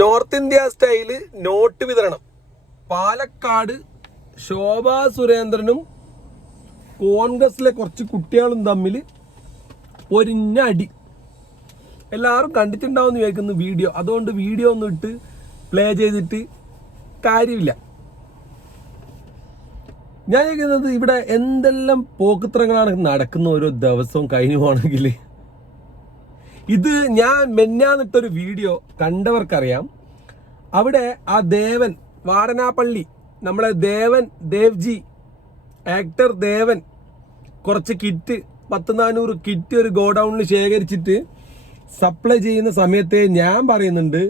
North India style not വിതരണം. പാലക്കാട് ശോഭാ സുരേന്ദ്രനും കോൺഗ്രസിലെ കുറച്ച് കുട്ടികളും തമ്മിൽ ഒരിഞ്ഞ അടി. എല്ലാവരും കണ്ടിട്ടുണ്ടാവുമെന്ന് വിചാരിക്കുന്നു വീഡിയോ. അതുകൊണ്ട് വീഡിയോ ഒന്നും ഇട്ട് പ്ലേ ചെയ്തിട്ട് കാര്യമില്ല. ഞാൻ ചോദിക്കുന്നത്, ഇവിടെ എന്തെല്ലാം പോക്കുത്രങ്ങളാണ് നടക്കുന്ന ഓരോ ദിവസവും കഴിഞ്ഞു പോകണമെങ്കിൽ. ഇത് ഞാൻ മെന്നാന്നിട്ടൊരു വീഡിയോ കണ്ടവർക്കറിയാം. അവിടെ ആ ദേവൻ വാടനാപ്പള്ളി, നമ്മളെ ദേവ്ജി ആക്ടർ ദേവൻ കുറച്ച് കിറ്റ് 100-400 കിറ്റ് ഒരു ഗോഡൗണിൽ ശേഖരിച്ചിട്ട് സപ്ലൈ ചെയ്യുന്ന സമയത്തെ ഞാൻ പറയുന്നുണ്ട്,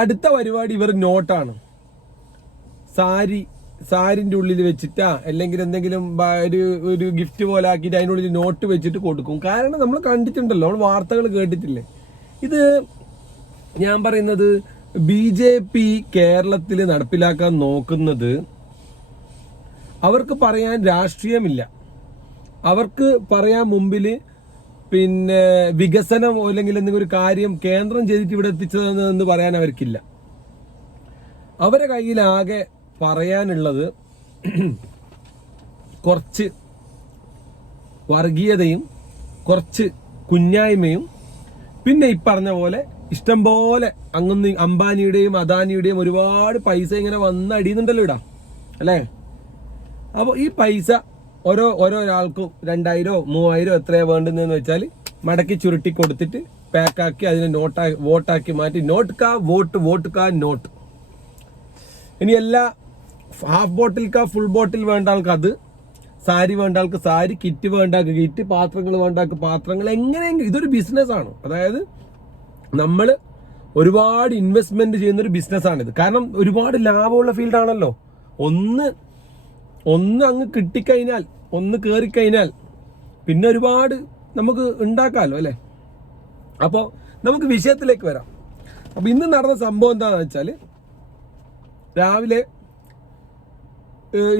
അടുത്ത പരിപാടി ഇവർ നോട്ടാണ്. സാരിൻ്റെ ഉള്ളിൽ വെച്ചിട്ടാ അല്ലെങ്കിൽ എന്തെങ്കിലും ഒരു ഗിഫ്റ്റ് പോലെ ആക്കിയിട്ട് അതിൻ്റെ ഉള്ളിൽ നോട്ട് വെച്ചിട്ട് കൊടുക്കും. കാരണം നമ്മൾ കണ്ടിട്ടുണ്ടല്ലോ, നമ്മൾ വാർത്തകൾ കേട്ടിട്ടില്ലേ. ഇത് ഞാൻ പറയുന്നത് BJP കേരളത്തിൽ നടപ്പിലാക്കാൻ നോക്കുന്നത്, അവർക്ക് പറയാൻ രാഷ്ട്രീയമില്ല. അവർക്ക് പറയാൻ മുമ്പിൽ പിന്നെ വികസനം അല്ലെങ്കിൽ എന്തെങ്കിലും ഒരു കാര്യം കേന്ദ്രം ചെയ്തിട്ട് ഇവിടെ എത്തിച്ചതെന്ന് പറയാൻ അവർക്കില്ല. അവരെ കയ്യിലാകെ പറയാനുള്ളത് കുറച്ച് വർഗീയതയും കുറച്ച് കുഞ്ഞായ്മയും പിന്നെ ഈ പറഞ്ഞ പോലെ ഇഷ്ടംപോലെ അങ്ങൊന്ന് അംബാനിയുടെയും അദാനിയുടെയും ഒരുപാട് പൈസ ഇങ്ങനെ വന്ന് അടിയുന്നുണ്ടല്ലോ ഇടാ അല്ലേ. അപ്പോൾ ഈ പൈസ ഓരോരാൾക്കും 2000-3000 എത്രയാ വേണ്ടുന്നതെന്ന് വെച്ചാൽ മടക്കി ചുരുട്ടി കൊടുത്തിട്ട് പാക്കാക്കി അതിനെ വോട്ടാക്കി മാറ്റി നോട്ട് കാ വോട്ട്, വോട്ട് കാ നോട്ട്. ഇനി എല്ലാ ഹാഫ് ബോട്ടിൽ കാ ഫുൾ ബോട്ടിൽ വേണ്ട ആൾക്ക് അത്, സാരി വേണ്ട ആൾക്ക് സാരി, കിറ്റ് വേണ്ട ആൾക്ക് കിറ്റ്, പാത്രങ്ങൾ വേണ്ട ആൾക്ക് പാത്രങ്ങൾ. എങ്ങനെയെങ്കിലും ഇതൊരു ബിസിനസ്സാണ്. അതായത് നമ്മൾ ഒരുപാട് ഇൻവെസ്റ്റ്മെന്റ് ചെയ്യുന്നൊരു ബിസിനസ്സാണിത്. കാരണം ഒരുപാട് ലാഭമുള്ള ഫീൽഡാണല്ലോ. ഒന്ന് അങ്ങ് കിട്ടിക്കഴിഞ്ഞാൽ, ഒന്ന് കയറിക്കഴിഞ്ഞാൽ പിന്നെ ഒരുപാട് നമുക്ക് ഉണ്ടാക്കാമല്ലോ അല്ലേ. അപ്പോൾ നമുക്ക് വിഷയത്തിലേക്ക് വരാം. അപ്പോൾ ഇന്ന് നടന്ന സംഭവം എന്താണെന്ന് വെച്ചാൽ, രാവിലെ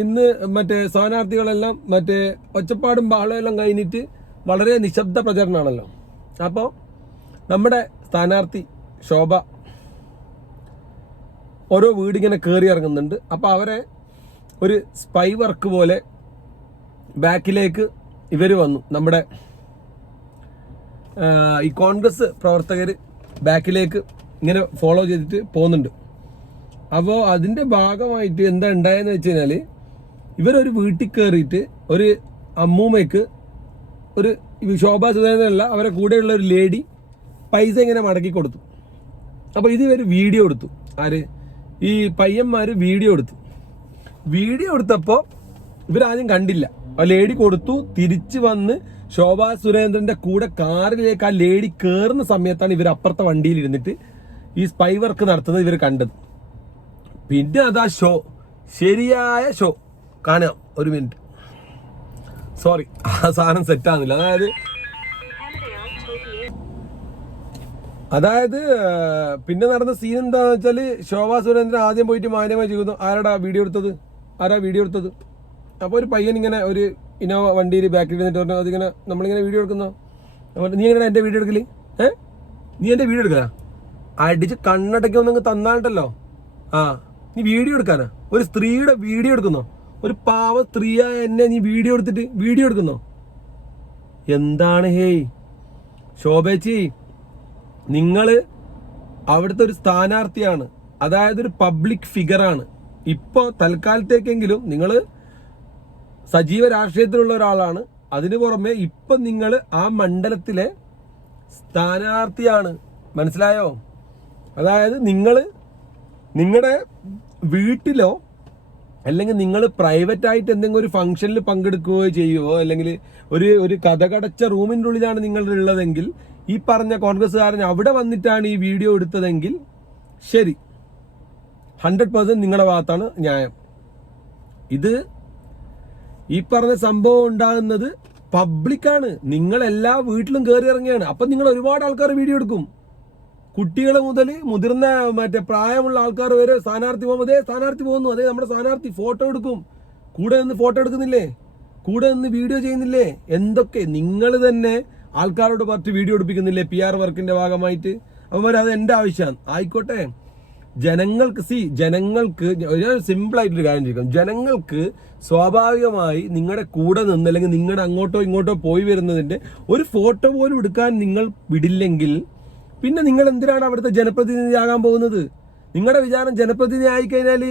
ഇന്ന് മറ്റേ സ്ഥാനാർത്ഥികളെല്ലാം മറ്റേ ഒച്ചപ്പാടും ബഹളവും എല്ലാം കഴിഞ്ഞിട്ട് വളരെ നിശബ്ദ പ്രചരണമാണല്ലോ. അപ്പോൾ നമ്മുടെ സ്ഥാനാർത്ഥി ശോഭ ഓരോ വീടിങ്ങനെ കയറി ഇറങ്ങുന്നുണ്ട്. അപ്പോൾ അവരെ ഒരു സ്പൈ വർക്ക് പോലെ ബാക്കിലേക്ക് ഇവർ വന്നു. നമ്മുടെ ഈ കോൺഗ്രസ് പ്രവർത്തകർ ബാക്കിലേക്ക് ഇങ്ങനെ ഫോളോ ചെയ്തിട്ട് പോകുന്നുണ്ട്. അപ്പോൾ അതിൻ്റെ ഭാഗമായിട്ട് എന്താ ഉണ്ടായെന്ന് വെച്ച് കഴിഞ്ഞാൽ, ഇവരൊരു വീട്ടിൽ കയറിയിട്ട് ഒരു അമ്മൂമ്മയ്ക്ക്, ഒരു ശോഭാ സുരേന്ദ്രനല്ല അവരെ കൂടെയുള്ള ഒരു ലേഡി പൈസ ഇങ്ങനെ മടക്കി കൊടുത്തു. അപ്പോൾ ഇത് ഇവർ വീഡിയോ എടുത്തു. ആര്? ഈ പയ്യന്മാർ വീഡിയോ എടുത്തപ്പോൾ ഇവരാദ്യം കണ്ടില്ല. ആ ലേഡി കൊടുത്തു, തിരിച്ചു വന്ന് ശോഭാ സുരേന്ദ്രന്റെ കൂടെ കാറിലേക്ക് ആ ലേഡി കയറുന്ന സമയത്താണ് ഇവർ അപ്പുറത്തെ വണ്ടിയിൽ ഇരുന്നിട്ട് ഈ സ്പൈ വർക്ക് നടത്തുന്നത് ഇവർ കണ്ടത്. പിന്നെ അതാ ഷോ, ശരിയായ ഷോ കാണാം. ഒരു മിനിറ്റ്, സോറി, ആ സാധനം സെറ്റാകുന്നില്ല. അതായത് പിന്നെ നടന്ന സീൻ എന്താണെന്ന് വെച്ചാൽ, ശോഭാ സുരേന്ദ്രൻ ആദ്യം പോയിട്ട് മാന്യമായി ചെയ്യുന്നു. ആരാ വീഡിയോ എടുത്തത്? അപ്പോൾ ഒരു പയ്യൻ ഇങ്ങനെ ഒരു ഇന്നോവ വണ്ടിയിൽ ബാക്കിൽ ഇരുന്നിട്ട് പറഞ്ഞു, അതിങ്ങനെ നമ്മളിങ്ങനെ വീഡിയോ എടുക്കുന്നോ, നീ എങ്ങനെ എൻ്റെ വീഡിയോ എടുക്കല്? നീ എൻ്റെ വീഡിയോ എടുക്കാനാ? അടിച്ച് കണ്ണടയ്ക്കൊന്നങ്ങ് തന്നാണ്ടല്ലോ. നീ വീഡിയോ എടുക്കാനാ? ഒരു സ്ത്രീയുടെ വീഡിയോ എടുക്കുന്നോ? ഒരു പാവ സ്ത്രീയായ എന്നെ നീ വീഡിയോ എടുക്കുന്നോ? എന്താണ് ഹേയ് ശോഭേച്ചി, നിങ്ങൾ അവിടുത്തെ ഒരു സ്ഥാനാർത്ഥിയാണ്, അതായത് ഒരു പബ്ലിക് ഫിഗറാണ്. ഇപ്പോൾ തൽക്കാലത്തേക്കെങ്കിലും നിങ്ങൾ സജീവ രാഷ്ട്രീയത്തിലുള്ള ഒരാളാണ്. അതിനു പുറമെ ഇപ്പം നിങ്ങൾ ആ മണ്ഡലത്തിലെ സ്ഥാനാർത്ഥിയാണ്, മനസ്സിലായോ? അതായത് നിങ്ങളുടെ വീട്ടിലോ അല്ലെങ്കിൽ നിങ്ങൾ പ്രൈവറ്റായിട്ട് എന്തെങ്കിലും ഒരു ഫംഗ്ഷനിൽ പങ്കെടുക്കുകയോ ചെയ്യുകയോ അല്ലെങ്കിൽ ഒരു കഥകടച്ച റൂമിൻ്റെ ഉള്ളിലാണ് നിങ്ങൾ ഉള്ളതെങ്കിൽ, ഈ പറഞ്ഞ കോൺഗ്രസ്സുകാരൻ അവിടെ വന്നിട്ടാണ് ഈ വീഡിയോ എടുത്തതെങ്കിൽ ശരി, 100% നിങ്ങളുടെ ഭാഗത്താണ് ന്യായം. ഇത് ഈ പറഞ്ഞ സംഭവം ഉണ്ടാകുന്നത് പബ്ലിക്കാണ്. നിങ്ങൾ എല്ലാ വീട്ടിലും കയറി ഇറങ്ങിയാണ്. അപ്പം നിങ്ങൾ ഒരുപാട് ആൾക്കാർ വീഡിയോ എടുക്കും. കുട്ടികൾ മുതൽ മുതിർന്ന മറ്റേ പ്രായമുള്ള ആൾക്കാർ വരെ സ്ഥാനാർത്ഥി പോകുന്നു, അതേ നമ്മുടെ സ്ഥാനാർത്ഥി ഫോട്ടോ എടുക്കും. കൂടെ നിന്ന് ഫോട്ടോ എടുക്കുന്നില്ലേ? കൂടെ നിന്ന് വീഡിയോ ചെയ്യുന്നില്ലേ? എന്തൊക്കെ നിങ്ങൾ തന്നെ ആൾക്കാരോട് പറഞ്ഞ് വീഡിയോ എടുപ്പിക്കുന്നില്ലേ PR വർക്കിന്റെ ഭാഗമായിട്ട്? അപ്പോൾ അത് എൻ്റെ ആവശ്യമാണ്. ആയിക്കോട്ടെ, ജനങ്ങൾക്ക് ഒരു സിമ്പിൾ ആയിട്ടൊരു കാര്യം ചോദിക്കാം. ജനങ്ങൾക്ക് സ്വാഭാവികമായി നിങ്ങളുടെ കൂടെ നിന്ന് അല്ലെങ്കിൽ നിങ്ങളുടെ അങ്ങോട്ടോ ഇങ്ങോട്ടോ പോയി വരുന്നതിന്റെ ഒരു ഫോട്ടോ പോലും എടുക്കാൻ നിങ്ങൾ വിടില്ലെങ്കിൽ പിന്നെ നിങ്ങൾ എന്തിനാണ് അവിടുത്തെ ജനപ്രതിനിധിയാകാൻ പോകുന്നത്? നിങ്ങളുടെ വിചാരം ജനപ്രതിനിധി ആയിക്കഴിഞ്ഞാൽ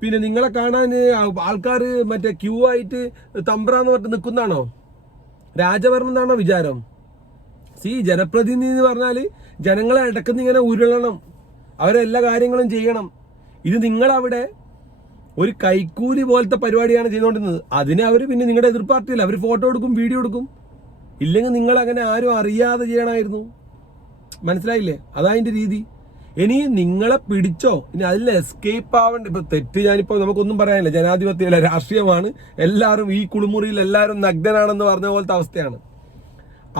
പിന്നെ നിങ്ങളെ കാണാൻ ആൾക്കാർ മറ്റേ ക്യൂ ആയിട്ട് തമ്പ്രാന്ന് പറഞ്ഞിട്ട് നിൽക്കുന്നതാണോ? രാജഭരണം എന്നാണോ വിചാരം? ജനപ്രതിനിധി എന്ന് പറഞ്ഞാൽ ജനങ്ങളെ ഇടയ്ക്കുന്ന് ഇങ്ങനെ ഉരുളണം, അവരെല്ലാ കാര്യങ്ങളും ചെയ്യണം. ഇത് നിങ്ങളവിടെ ഒരു കൈക്കൂലി പോലത്തെ പരിപാടിയാണ് ചെയ്തുകൊണ്ടിരുന്നത്. അതിനെ അവർ പിന്നെ നിങ്ങളുടെ എതിർ പാർട്ടിയില്ല, അവർ ഫോട്ടോ എടുക്കും, വീഡിയോ എടുക്കും. ഇല്ലെങ്കിൽ നിങ്ങൾ അങ്ങനെ ആരും അറിയാതെ ചെയ്യണമായിരുന്നു. മനസ്സിലായില്ലേ? അതതിൻ്റെ രീതി. ഇനി നിങ്ങളെ പിടിച്ചോ, ഇനി അതിൽ എസ്കേപ്പ് ആവേണ്ട. ഇപ്പൊ തെറ്റ് ഞാനിപ്പോ നമുക്കൊന്നും പറയാനില്ല, ജനാധിപത്യമല്ല, രാഷ്ട്രീയമാണ്. എല്ലാവരും ഈ കുളിമുറിയിൽ എല്ലാവരും നഗ്നനാണെന്ന് പറഞ്ഞ പോലത്തെ അവസ്ഥയാണ്.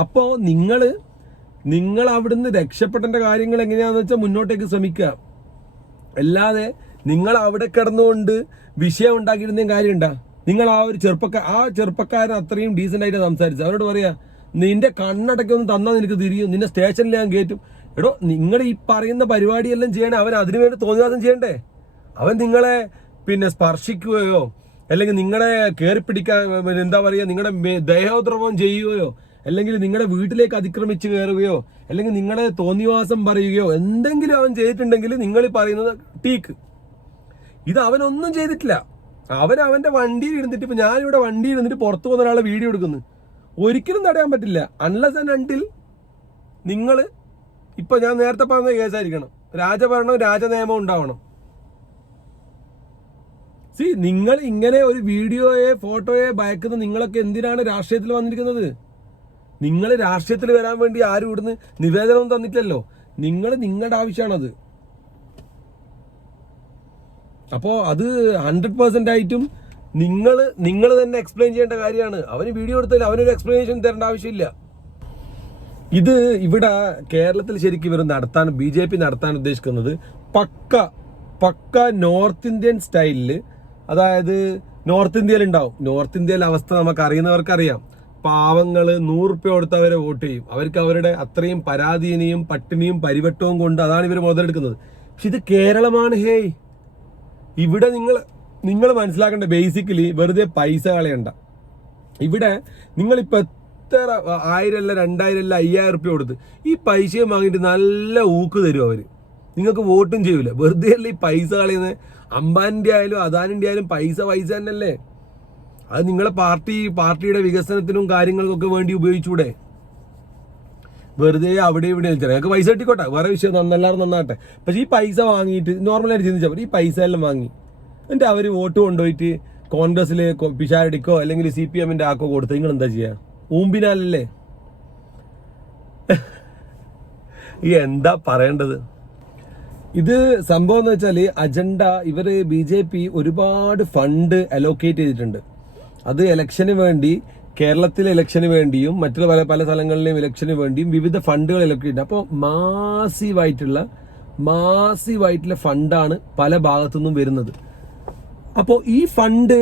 അപ്പോൾ നിങ്ങൾ അവിടുന്ന് രക്ഷപ്പെട്ടേണ്ട കാര്യങ്ങൾ എങ്ങനെയാണെന്ന് വെച്ചാൽ മുന്നോട്ടേക്ക് ശ്രമിക്കുക. അല്ലാതെ നിങ്ങൾ അവിടെ കിടന്നുകൊണ്ട് വിഷയം ഉണ്ടാക്കിയിരുന്നേം കാര്യമുണ്ടാ? നിങ്ങൾ ആ ചെറുപ്പക്കാരൻ അത്രയും ഡീസൻ്റ് ആയിട്ട് സംസാരിച്ചു. അവരോട് പറയാ, നിന്റെ കണ്ണടക്കി ഒന്ന് തന്നാൽ നിനക്ക് തിരിയും, നിന്നെ സ്റ്റേഷനിൽ ഞാൻ കയറ്റും. എടോ, നിങ്ങൾ ഈ പറയുന്ന പരിപാടിയെല്ലാം ചെയ്യണേ അവൻ അതിനുവേണ്ടി തോന്നിവാസം ചെയ്യണ്ടേ? അവൻ നിങ്ങളെ പിന്നെ സ്പർശിക്കുകയോ അല്ലെങ്കിൽ നിങ്ങളെ കയറി പിടിക്കാൻ എന്താ പറയുക, നിങ്ങളുടെ ദേഹോദ്രവം ചെയ്യുകയോ അല്ലെങ്കിൽ നിങ്ങളുടെ വീട്ടിലേക്ക് അതിക്രമിച്ച് കയറുകയോ അല്ലെങ്കിൽ നിങ്ങളെ തോന്നിവാസം പറയുകയോ എന്തെങ്കിലും അവൻ ചെയ്തിട്ടുണ്ടെങ്കിൽ നിങ്ങൾ പറയുന്നത് ടീക്ക്. ഇത് അവനൊന്നും ചെയ്തിട്ടില്ല. അവന്റെ വണ്ടിയിൽ ഇരുന്നിട്ട്, ഇപ്പൊ ഞാനിവിടെ വണ്ടിയിൽ ഇരുന്നിട്ട് പുറത്തു പോകുന്ന ഒരാളെ വീഡിയോ എടുക്കുന്നു, ഒരിക്കലും തടയാൻ പറ്റില്ല. അൺലെസ് ആൻഡ് അൺടിൽ നിങ്ങൾ ഇപ്പൊ ഞാൻ നേരത്തെ പറഞ്ഞ കേസായിരിക്കണം, രാജഭരണവും രാജനിയമവും ഉണ്ടാവണം. നിങ്ങൾ ഇങ്ങനെ ഒരു വീഡിയോയെ ഫോട്ടോയെ ഭയക്കുന്ന നിങ്ങളൊക്കെ എന്തിനാണ് രാഷ്ട്രീയത്തിൽ വന്നിരിക്കുന്നത്? നിങ്ങൾ രാഷ്ട്രീയത്തിൽ വരാൻ വേണ്ടി ആരും ഇവിടുന്ന് നിവേദനം തന്നിട്ടില്ലല്ലോ. നിങ്ങളുടെ ആവശ്യമാണത്. അപ്പോൾ അത് 100% ആയിട്ടും നിങ്ങൾ തന്നെ എക്സ്പ്ലെയിൻ ചെയ്യേണ്ട കാര്യമാണ്. അവന് വീഡിയോ എടുത്താൽ അവനൊരു എക്സ്പ്ലനേഷൻ തരേണ്ട ആവശ്യമില്ല. ഇത് ഇവിടെ കേരളത്തിൽ ശരിക്കും ഇവർ BJP നടത്താൻ ഉദ്ദേശിക്കുന്നത് പക്ക നോർത്ത് ഇന്ത്യൻ സ്റ്റൈലില്. അതായത് നോർത്ത് ഇന്ത്യയിൽ ഉണ്ടാവും. നോർത്ത് ഇന്ത്യയിലെ അവസ്ഥ നമുക്ക് അറിയുന്നവർക്കറിയാം. പാവങ്ങൾ 100 രൂപ കൊടുത്തവരെ വോട്ട് ചെയ്യും. അവർക്ക് അവരുടെ അത്രയും പരാധീനയും പട്ടിണിയും പരിവട്ടവും കൊണ്ട് അതാണ് ഇവർ മുതലെടുക്കുന്നത്. പക്ഷെ ഇത് കേരളമാണ്. ഹേയ്, ഇവിടെ നിങ്ങൾ മനസ്സിലാക്കേണ്ട ബേസിക്കലി വെറുതെ പൈസ കളയണ്ട. ഇവിടെ നിങ്ങളിപ്പോൾ എത്ര 1000 അല്ല 2000 അല്ല 5000 രൂപ കൊടുത്ത് ഈ പൈസയും വാങ്ങിയിട്ട് നല്ല ഊക്ക് തരും അവർ. നിങ്ങൾക്ക് വോട്ടും ചെയ്യൂല. വെറുതെ അല്ല ഈ പൈസ കളയുന്നത്. അംബാനിൻ്റെ ആയാലും അദാനിൻ്റെ ആയാലും പൈസ തന്നെയല്ലേ. അത് നിങ്ങളെ പാർട്ടിയുടെ വികസനത്തിനും കാര്യങ്ങൾക്കൊക്കെ വേണ്ടി ഉപയോഗിച്ചൂടെ? വെറുതെ അവിടെ ഇവിടെ ഞങ്ങൾക്ക് പൈസ കിട്ടിക്കോട്ടെ, വേറെ വിഷയം, എല്ലാവരും നന്നാട്ടെ. പക്ഷെ ഈ പൈസ വാങ്ങിയിട്ട് നോർമലായിട്ട് ചിന്തിച്ചാൽ ഈ പൈസ എല്ലാം വാങ്ങി എന്നിട്ട് അവർ വോട്ട് കൊണ്ടുപോയിട്ട് കോൺഗ്രസിൽ പിഷാരടിക്കോ അല്ലെങ്കിൽ CPM-ന്റെ ആക്കോ കൊടുത്ത് നിങ്ങൾ എന്താ ചെയ്യുക? ഊമ്പിനാലല്ലേ? ഈ എന്താ പറയേണ്ടത്? ഇത് സംഭവം എന്ന് വെച്ചാൽ അജണ്ട BJP ഒരുപാട് ഫണ്ട് അലോക്കേറ്റ് ചെയ്തിട്ടുണ്ട്. അത് ഇലക്ഷന് വേണ്ടി, കേരളത്തിലെ ഇലക്ഷന് വേണ്ടിയും മറ്റുള്ള പല സ്ഥലങ്ങളിലെയും ഇലക്ഷന് വേണ്ടിയും വിവിധ ഫണ്ടുകൾ അലോക്കേറ്റ് ചെയ്തിട്ടുണ്ട്. അപ്പോൾ മാസീവായിട്ടുള്ള ഫണ്ടാണ് പല ഭാഗത്തുനിന്നും വരുന്നത്. അപ്പോൾ ഈ ഫണ്ട്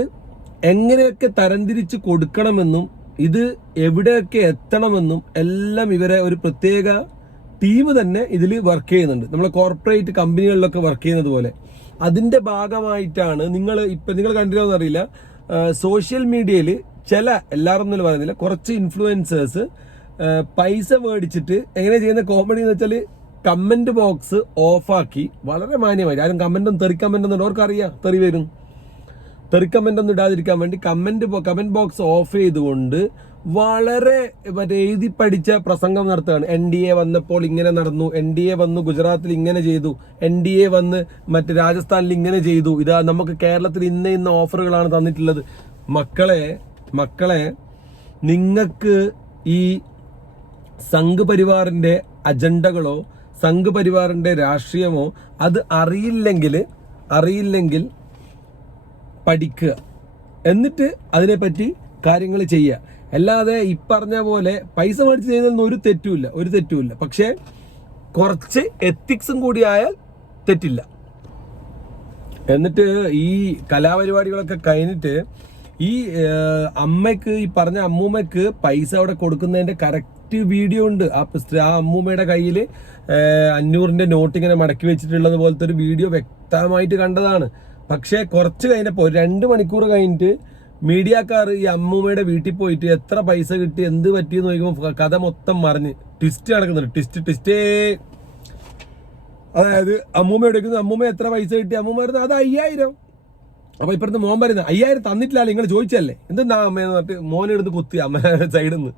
എങ്ങനെയൊക്കെ തരംതിരിച്ച് കൊടുക്കണമെന്നും ഇത് എവിടെയൊക്കെ എത്തണമെന്നും എല്ലാം ഇവരെ ഒരു പ്രത്യേക ടീം തന്നെ ഇതിൽ വർക്ക് ചെയ്യുന്നുണ്ട്. നമ്മളെ കോർപ്പറേറ്റ് കമ്പനികളിലൊക്കെ വർക്ക് ചെയ്യുന്നത് പോലെ. അതിൻ്റെ ഭാഗമായിട്ടാണ് നിങ്ങൾ കണ്ടിരുന്നോ അറിയില്ല, സോഷ്യൽ മീഡിയയിൽ എല്ലാവരും ഒന്നും പറയുന്നില്ല, കുറച്ച് ഇൻഫ്ലുവൻസേഴ്സ് പൈസ മേടിച്ചിട്ട് എങ്ങനെ ചെയ്യുന്ന കോമഡി എന്ന് വെച്ചാൽ കമൻറ്റ് ബോക്സ് ഓഫാക്കി വളരെ മാന്യമായി, ആരും തെറി കമൻ്റ് ഒന്നും അവർക്കറിയാം തെറി വരും, തെറി കമൻ്റ് ഒന്നും ഇടാതിരിക്കാൻ വേണ്ടി കമൻറ്റ് ബോക്സ് ഓഫ് ചെയ്തുകൊണ്ട് വളരെ എഴുതി പഠിച്ച പ്രസംഗം നടത്തുകയാണ്. NDA വന്നപ്പോൾ ഇങ്ങനെ നടന്നു, NDA വന്നു ഗുജറാത്തിൽ ഇങ്ങനെ ചെയ്തു, NDA വന്ന് രാജസ്ഥാനിൽ ഇങ്ങനെ ചെയ്തു, ഇതാ നമുക്ക് കേരളത്തിൽ ഇന്ന ഓഫറുകളാണ് തന്നിട്ടുള്ളത്. മക്കളെ നിങ്ങൾക്ക് ഈ സംഘ് പരിവാറിന്റെ അജണ്ടകളോ സംഘ് പരിവാറിന്റെ രാഷ്ട്രീയമോ അത് അറിയില്ലെങ്കിൽ പഠിക്കുക, എന്നിട്ട് അതിനെപ്പറ്റി കാര്യങ്ങൾ ചെയ്യുക. അല്ലാതെ ഈ പറഞ്ഞ പോലെ പൈസ മേടിച്ച് ചെയ്യുന്നതിൽ ഒരു തെറ്റുമില്ല. പക്ഷേ കുറച്ച് എത്തിക്സും കൂടി ആയാൽ തെറ്റില്ല. എന്നിട്ട് ഈ കലാപരിപാടികളൊക്കെ കഴിഞ്ഞിട്ട് ഈ അമ്മയ്ക്ക്, ഈ പറഞ്ഞ അമ്മൂമ്മയ്ക്ക് പൈസ അവിടെ കൊടുക്കുന്നതിന്റെ കറക്റ്റ് കറക്റ്റ് വീഡിയോ ഉണ്ട്. ആ അമ്മൂമ്മയുടെ കയ്യിൽ 500-ന്റെ നോട്ട് ഇങ്ങനെ മടക്കി വെച്ചിട്ടുള്ളത് പോലത്തെ ഒരു വീഡിയോ വ്യക്തമായിട്ട് കണ്ടതാണ്. പക്ഷേ കുറച്ച് കഴിഞ്ഞപ്പോൾ 2 മണിക്കൂർ കഴിഞ്ഞിട്ട് മീഡിയക്കാർ ഈ അമ്മൂമ്മയുടെ വീട്ടിൽ പോയിട്ട് എത്ര പൈസ കിട്ടി എന്ത് പറ്റിയെന്ന് നോക്കുമ്പോൾ കഥ മൊത്തം മറിഞ്ഞ് ട്വിസ്റ്റ് നടക്കുന്നുണ്ട്. ട്വിസ്റ്റേ. അതായത് അമ്മൂമ്മ എടുക്കുന്നത്, അമ്മൂമ്മ എത്ര പൈസ കിട്ടി, അമ്മൂമ്മ വരുന്നത് അത് 5000. അപ്പൊ ഇപ്പുറത്ത് മോൻ പറയുന്നത് 5000 തന്നിട്ടില്ല, നിങ്ങൾ ചോദിച്ചല്ലേ, എന്തെന്നാ അമ്മയെന്ന് പറഞ്ഞിട്ട് മോനെടുത്ത് കുത്തി അമ്മ സൈഡിൽ നിന്ന്.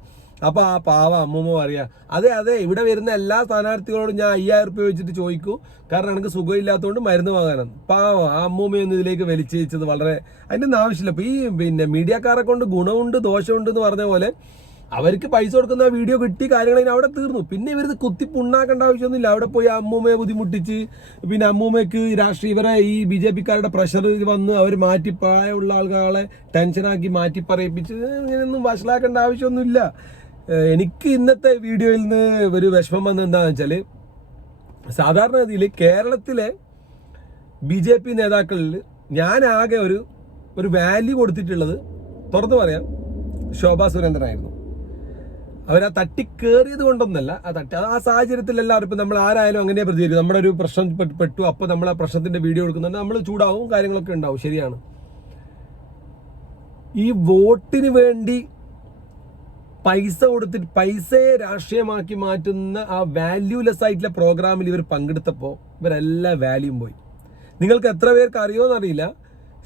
അപ്പൊ ആ പാവ അമ്മൂമ്മ പറയാ, അതെ ഇവിടെ വരുന്ന എല്ലാ സ്ഥാനാർത്ഥികളോടും ഞാൻ 5000 രൂപ വെച്ചിട്ട് ചോദിക്കൂ, കാരണം എനിക്ക് സുഖമില്ലാത്തതുകൊണ്ട് മരുന്ന് വാങ്ങാനാണ്. പാവം ആ അമ്മൂമ്മയൊന്നും ഇതിലേക്ക് വലിച്ചത് വളരെ അതിൻ്റെ ഒന്നും ആവശ്യമില്ല. അപ്പൊ ഈ മീഡിയക്കാരെ കൊണ്ട് ഗുണമുണ്ട് ദോഷമുണ്ട് എന്ന് പറഞ്ഞ പോലെ അവർക്ക് പൈസ കൊടുക്കുന്ന വീഡിയോ കിട്ടി, കാര്യങ്ങൾ അവിടെ തീർന്നു. പിന്നെ ഇവർക്ക് കുത്തിപ്പുണ്ണാക്കേണ്ട ആവശ്യമൊന്നുമില്ല. അവിടെ പോയി അമ്മൂമ്മയെ ബുദ്ധിമുട്ടിച്ച് പിന്നെ അമ്മൂമ്മയ്ക്ക് ഇവരെ ഈ BJP-ക്കാരുടെ പ്രഷർ വന്ന് അവർ മാറ്റി പ്രായമുള്ള ആളുകളെ ടെൻഷനാക്കി മാറ്റി പറയിപ്പിച്ച് ഇങ്ങനെയൊന്നും വഷളാക്കേണ്ട ആവശ്യമൊന്നുമില്ല. എനിക്ക് ഇന്നത്തെ വീഡിയോയിൽ നിന്ന് ഒരു വിഷമം വന്നത് എന്താണെന്ന് വെച്ചാൽ, സാധാരണ ഗതിയിൽ കേരളത്തിലെ BJP നേതാക്കളിൽ ഞാൻ ആകെ ഒരു വാല്യൂ കൊടുത്തിട്ടുള്ളത് തുറന്നു പറയാം ശോഭാ സുരേന്ദ്രനായിരുന്നു. അവരാ തട്ടിക്കേറിയത് കൊണ്ടൊന്നല്ല, ആ സാഹചര്യത്തിൽ എല്ലാവരും ഇപ്പം നമ്മൾ ആരായാലും അങ്ങനെ പ്രതികരിക്കും. നമ്മുടെ ഒരു പ്രശ്നം പെട്ടു, അപ്പോൾ നമ്മൾ ആ പ്രശ്നത്തിന്റെ വീഡിയോ എടുക്കുന്നുണ്ട്, നമ്മൾ ചൂടാവും, കാര്യങ്ങളൊക്കെ ഉണ്ടാവും, ശരിയാണ്. ഈ വോട്ടിന് വേണ്ടി പൈസ കൊടുത്തിട്ട് പൈസയെ രാഷ്ട്രീയമാക്കി മാറ്റുന്ന ആ വാല്യൂലെസ് ആയിട്ടുള്ള പ്രോഗ്രാമിൽ ഇവർ പങ്കെടുത്തപ്പോൾ ഇവരെല്ലാ വാല്യൂം പോയി. നിങ്ങൾക്ക് എത്ര പേർക്ക് അറിയുമോയെന്നറിയില്ല,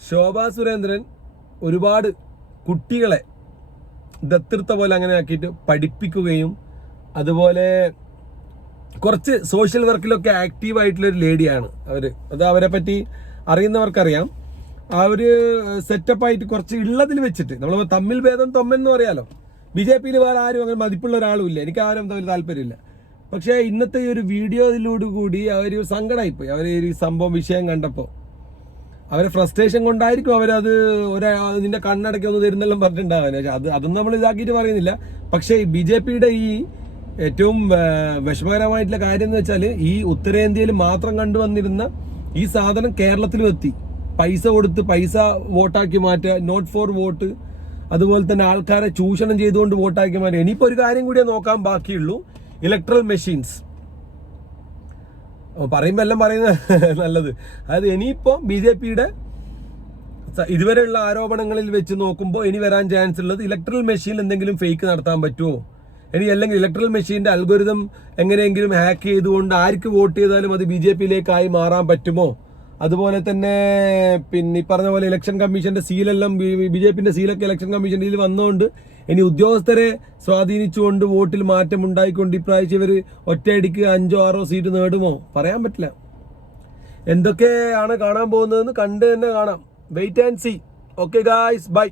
ശോഭാ സുരേന്ദ്രൻ ഒരുപാട് കുട്ടികളെ ദത്തെടുത്ത പോലെ അങ്ങനെ ആക്കിയിട്ട് പഠിപ്പിക്കുകയും അതുപോലെ കുറച്ച് സോഷ്യൽ വർക്കിലൊക്കെ ആക്റ്റീവായിട്ടുള്ളൊരു ലേഡിയാണ് അവർ. അത് അവരെ പറ്റി അറിയുന്നവർക്കറിയാം. ആ ഒരു സെറ്റപ്പായിട്ട് കുറച്ച് ഉള്ളതിൽ വെച്ചിട്ട് നമ്മൾ തമ്മിൽ ഭേദം തൊമ്മെന്ന് പറയാലോ. BJP-യിൽ വേറെ ആരും അങ്ങനെ മതിപ്പുള്ള ഒരാളും ഇല്ല, എനിക്ക് ആരും തമ്മിൽ താല്പര്യമില്ല. പക്ഷേ ഇന്നത്തെ ഈ ഒരു വീഡിയോയിലൂടെ കൂടി അവർ സങ്കടമായിപ്പോയി. അവർ ഈ സംഭവം വിഷയം കണ്ടപ്പോൾ അവരെ ഫ്രസ്ട്രേഷൻ കൊണ്ടായിരിക്കും അവരത് നിന്റെ കണ്ണടക്കി ഒന്ന് തരുന്നെല്ലാം പറഞ്ഞിട്ടുണ്ടാവാൻ. അതൊന്നും നമ്മൾ ഇതാക്കിയിട്ട് പറയുന്നില്ല. പക്ഷേ BJP-യുടെ ഈ ഏറ്റവും വിഷമകരമായിട്ടുള്ള കാര്യം എന്ന് വെച്ചാൽ, ഈ ഉത്തരേന്ത്യയിൽ മാത്രം കണ്ടുവന്നിരുന്ന ഈ സാധനം കേരളത്തിലും എത്തി. പൈസ കൊടുത്ത് പൈസ വോട്ടാക്കി മാറ്റുക, നോട്ട് ഫോർ വോട്ട്, അതുപോലെ തന്നെ ആൾക്കാരെ ചൂഷണം ചെയ്തുകൊണ്ട് വോട്ടാക്കി മാറ്റുക. ഇനിയിപ്പോൾ ഒരു കാര്യം കൂടിയേ നോക്കാൻ ബാക്കിയുള്ളൂ, ഇലക്ട്രൽ മെഷീൻസ്. പറയുമ്പോൾ എല്ലാം പറയുന്നത് നല്ലത്. അതായത് ഇനിയിപ്പോൾ BJP-യുടെ ഇതുവരെയുള്ള ആരോപണങ്ങളിൽ വെച്ച് നോക്കുമ്പോൾ ഇനി വരാൻ ചാൻസ് ഉള്ളത് ഇലക്ട്രൽ മെഷീനിൽ എന്തെങ്കിലും ഫേക്ക് നടത്താൻ പറ്റുമോ, ഇനി അല്ലെങ്കിൽ ഇലക്ട്രൽ മെഷീൻ്റെ അൽഗോരിതം എങ്ങനെയെങ്കിലും ഹാക്ക് ചെയ്തുകൊണ്ട് ആർക്ക് വോട്ട് ചെയ്താലും അത് BJP-യിലേക്കായി മാറാൻ പറ്റുമോ. അതുപോലെ തന്നെ പിന്നെ ഈ പറഞ്ഞ പോലെ ഇലക്ഷൻ കമ്മീഷന്റെ സീലെല്ലാം BJP-ന്റെ സീലൊക്കെ ഇലക്ഷൻ കമ്മീഷൻ്റെ ഇതിൽ വന്നുകൊണ്ട് ഇനി ഉദ്യോഗസ്ഥരെ സ്വാധീനിച്ചുകൊണ്ട് വോട്ടിൽ മാറ്റം ഉണ്ടായിക്കൊണ്ട് ഇപ്രാവശ്യം ഇവർ ഒറ്റയടിക്ക് 5-6 സീറ്റ് നേടുമോ പറയാൻ പറ്റില്ല. എന്തൊക്കെയാണ് കാണാൻ പോകുന്നതെന്ന് കണ്ട് തന്നെ കാണാം. Wait and see. Okay guys, by.